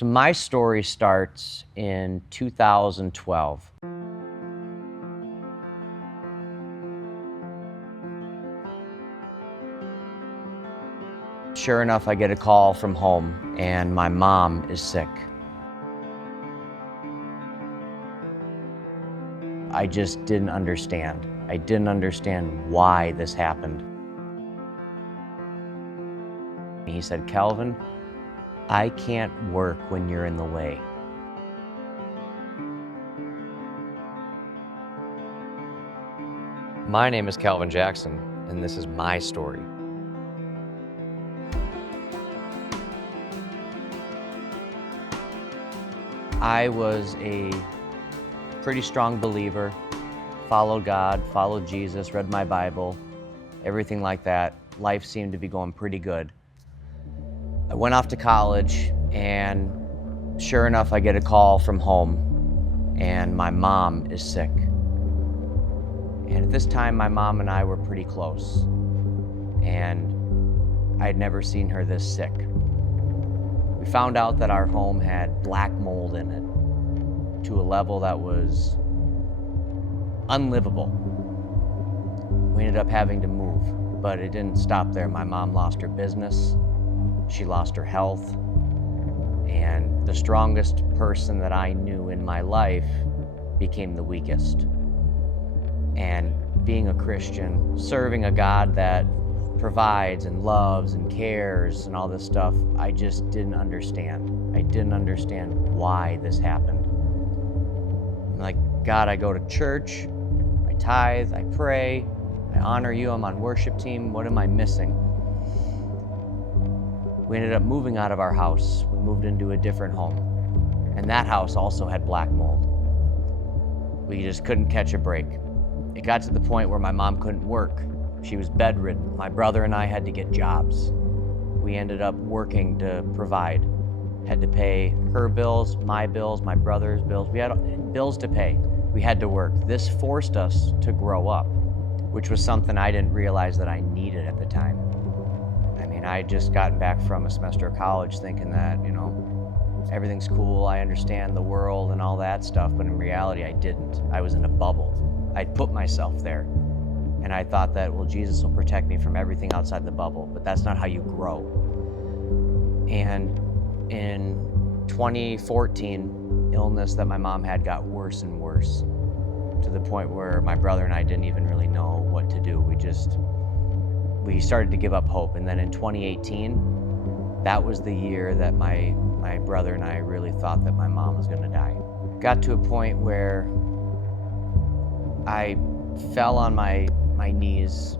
So my story starts in 2012. Sure enough, I get a call from home and my mom is sick. I just didn't understand. I didn't understand why this happened. He said, "Calvin, I can't work when you're in the way." My name is Calvin Jackson, and this is my story. I was a pretty strong believer, followed God, followed Jesus, read my Bible, everything like that. Life seemed to be going pretty good. I went off to college, and sure enough, I get a call from home, and my mom is sick. And at this time, my mom and I were pretty close, and I'd never seen her this sick. We found out that our home had black mold in it to a level that was unlivable. We ended up having to move, but it didn't stop there. My mom lost her business, she lost her health, and the strongest person that I knew in my life became the weakest. And being a Christian, serving a God that provides and loves and cares and all this stuff, I just didn't understand. I didn't understand why this happened. I'm like, God, I go to church, I tithe, I pray, I honor you, I'm on worship team, what am I missing? We ended up moving out of our house. We moved into a different home. And that house also had black mold. We just couldn't catch a break. It got to the point where my mom couldn't work. She was bedridden. My brother and I had to get jobs. We ended up working to provide. Had to pay her bills, my brother's bills. We had bills to pay. We had to work. This forced us to grow up, which was something I didn't realize that I needed at the time. I mean, I had just gotten back from a semester of college thinking that, everything's cool, I understand the world and all that stuff, but in reality, I didn't. I was in a bubble. I'd put myself there. And I thought that, well, Jesus will protect me from everything outside the bubble, but that's not how you grow. And in 2014, illness that my mom had got worse and worse, to the point where my brother and I didn't even really know what to do. We started to give up hope. And then in 2018, that was the year that my brother and I really thought that my mom was gonna die. Got to a point where I fell on my knees,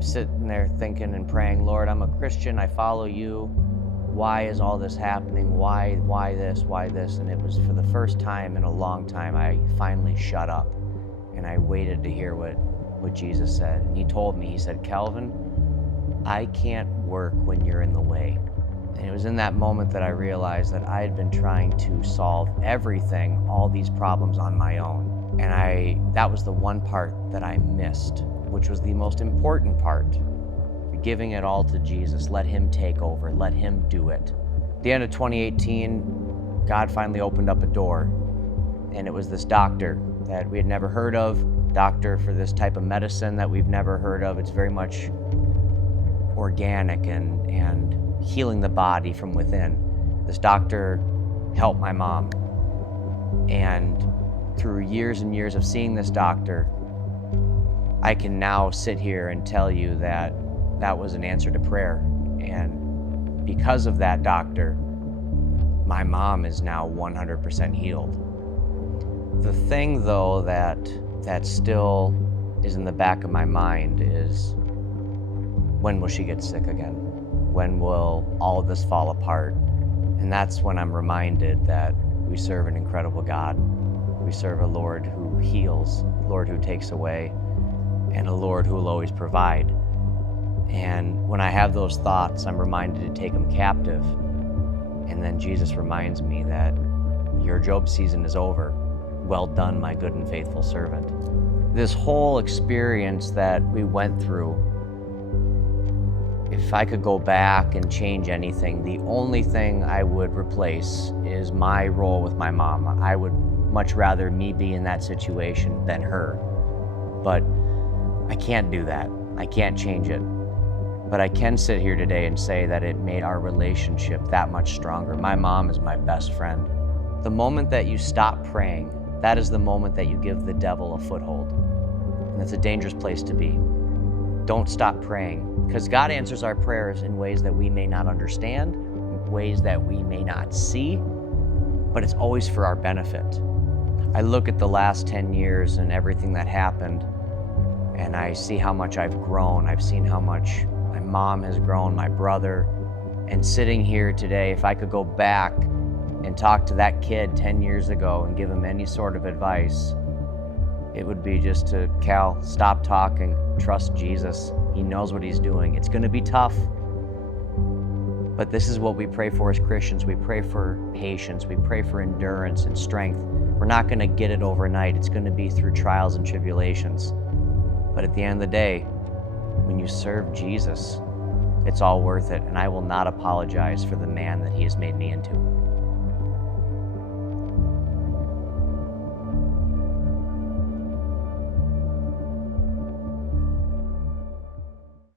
sitting there thinking and praying, Lord, I'm a Christian, I follow you. Why is all this happening? Why this? And it was for the first time in a long time, I finally shut up and I waited to hear what Jesus said. And he told me, he said, Calvin, I can't work when you're in the way. And it was in that moment that I realized that I had been trying to solve everything, all these problems on my own. And that was the one part that I missed, which was the most important part. Giving it all to Jesus, let him take over, let him do it. At the end of 2018, God finally opened up a door, and it was this doctor that we had never heard of, doctor for this type of medicine that we've never heard of. It's very much organic and healing the body from within. This doctor helped my mom, and through years and years of seeing this doctor, I can now sit here and tell you that that was an answer to prayer. And because of that doctor, my mom is now 100% healed. The thing though that still is in the back of my mind is, when will she get sick again? When will all of this fall apart? And that's when I'm reminded that we serve an incredible God. We serve a Lord who heals, a Lord who takes away, and a Lord who will always provide. And when I have those thoughts, I'm reminded to take them captive. And then Jesus reminds me that your Job season is over. Well done, my good and faithful servant. This whole experience that we went through if I could go back and change anything, the only thing I would replace is my role with my mom. I would much rather me be in that situation than her. But I can't do that. I can't change it. But I can sit here today and say that it made our relationship that much stronger. My mom is my best friend. The moment that you stop praying, that is the moment that you give the devil a foothold. And it's a dangerous place to be. Don't stop praying, because God answers our prayers in ways that we may not understand, ways that we may not see, but it's always for our benefit. I look at the last 10 years and everything that happened, and I see how much I've grown. I've seen how much my mom has grown, my brother. And sitting here today, if I could go back and talk to that kid 10 years ago and give him any sort of advice, it would be just to, Cal, stop talking, trust Jesus. He knows what he's doing. It's gonna be tough, but this is what we pray for as Christians. We pray for patience, we pray for endurance and strength. We're not gonna get it overnight. It's gonna be through trials and tribulations. But at the end of the day, when you serve Jesus, it's all worth it, and I will not apologize for the man that he has made me into.